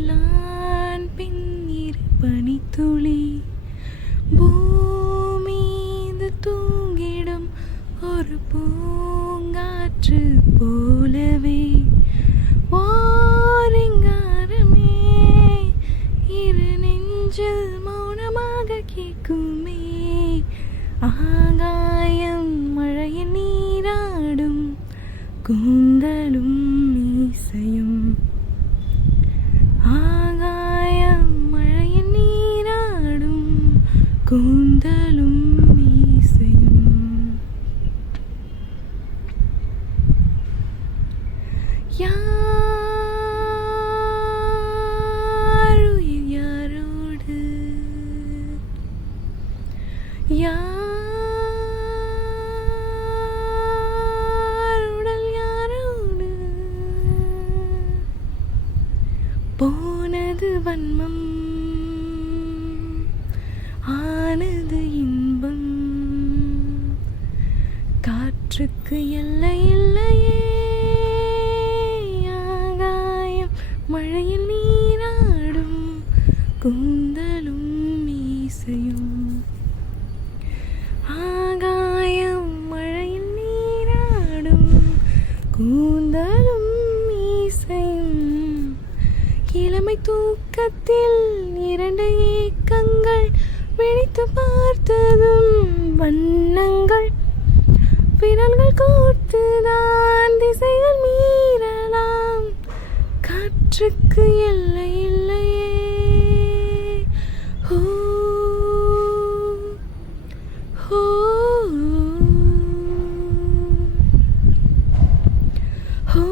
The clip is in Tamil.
வானிலான் பின்னிரு பனித்துளி பூமீது தூங்கிடும் ஒரு பூங்காற்று போலவே வாரிங்காரமே இரு நெஞ்சில் மௌனமாக கேட்குமே ஆகாயம் மழையில் நீராடும் கூந்தலும் மீசையும் ஆகாயம் மழையில் நீராடும் கூந்தலும் மீசையும் யாருயிர் யாரோடு யாருடல் யாரோடு போனது வன்மம் ஆனது இன்பம் காற்றுக்கு எல்லை இல்லையே ஆகாயம் மழையில் நீராடும் கூந்தலும் மீசையும் ஆகாயம் மழையில் நீராடும் கூந்தலும் மீசையும் இளமை தூக்கத்தில் இரண்டு ஏக்கங்கள் விழித்து பார்த்ததும் வண்ணங்கள் விரல்கள் கோர்த்துதான் திசைகள் மீறலாம் காற்றுக்கு எல்லை இல்லையே ஓ ஓ ஓ